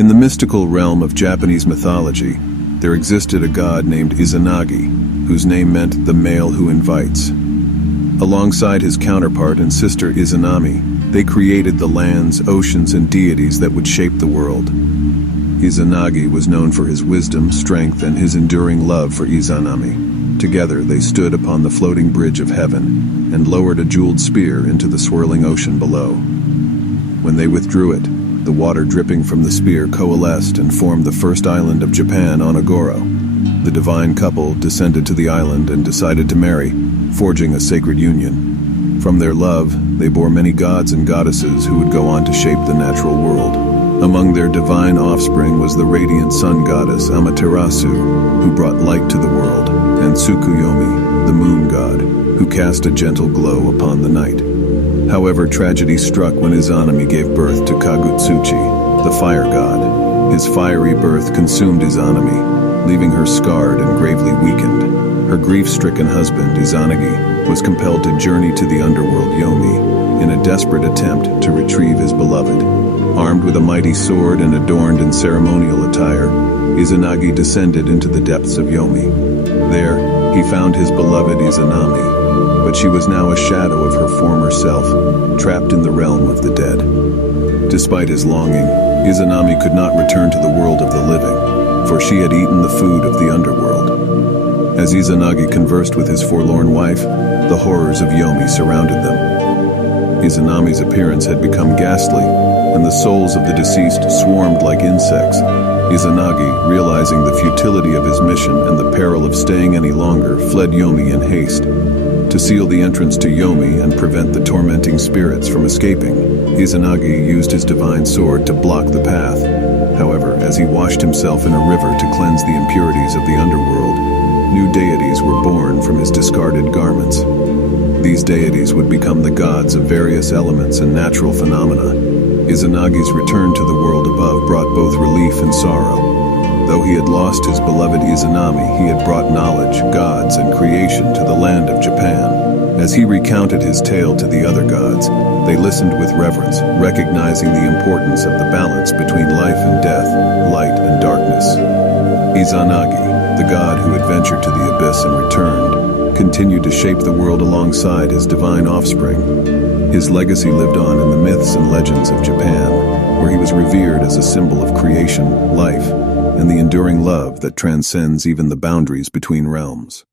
In the mystical realm of Japanese mythology, there existed a god named Izanagi, whose name meant the male who invites. Alongside his counterpart and sister Izanami, they created the lands, oceans, and deities that would shape the world. Izanagi was known for his wisdom, strength, and his enduring love for Izanami. Together they stood upon the floating bridge of heaven and lowered a jeweled spear into the swirling ocean below. When they withdrew it, the water dripping from the spear coalesced and formed the first island of Japan, Onogoro. The divine couple descended to the island and decided to marry, forging a sacred union. From their love, they bore many gods and goddesses who would go on to shape the natural world. Among their divine offspring was the radiant sun goddess Amaterasu, who brought light to the world, and Tsukuyomi, the moon god, who cast a gentle glow upon the night. However, tragedy struck when Izanami gave birth to Kagutsuchi, the fire god. His fiery birth consumed Izanami, leaving her scarred and gravely weakened. Her grief-stricken husband, Izanagi, was compelled to journey to the underworld Yomi in a desperate attempt to retrieve his beloved. Armed with a mighty sword and adorned in ceremonial attire, Izanagi descended into the depths of Yomi. There, he found his beloved Izanami, but she was now a shadow of her former self, trapped in the realm of the dead. Despite his longing, Izanami could not return to the world of the living, for she had eaten the food of the underworld. As Izanagi conversed with his forlorn wife, the horrors of Yomi surrounded them. Izanami's appearance had become ghastly, and the souls of the deceased swarmed like insects. Izanagi, realizing the futility of his mission and the peril of staying any longer, fled Yomi in haste. To seal the entrance to Yomi and prevent the tormenting spirits from escaping, Izanagi used his divine sword to block the path. However, as he washed himself in a river to cleanse the impurities of the underworld, new deities were born from his discarded garments. These deities would become the gods of various elements and natural phenomena. Izanagi's return to the world above brought both relief and sorrow. Though he had lost his beloved Izanami, he had brought knowledge, gods, and creation to the land of Japan. As he recounted his tale to the other gods, they listened with reverence, recognizing the importance of the balance between life and death, light and darkness. Izanagi, the god who had ventured to the abyss and returned, continued to shape the world alongside his divine offspring. His legacy lived on in the myths and legends of Japan, where he was revered as a symbol of creation, life, and the enduring love that transcends even the boundaries between realms.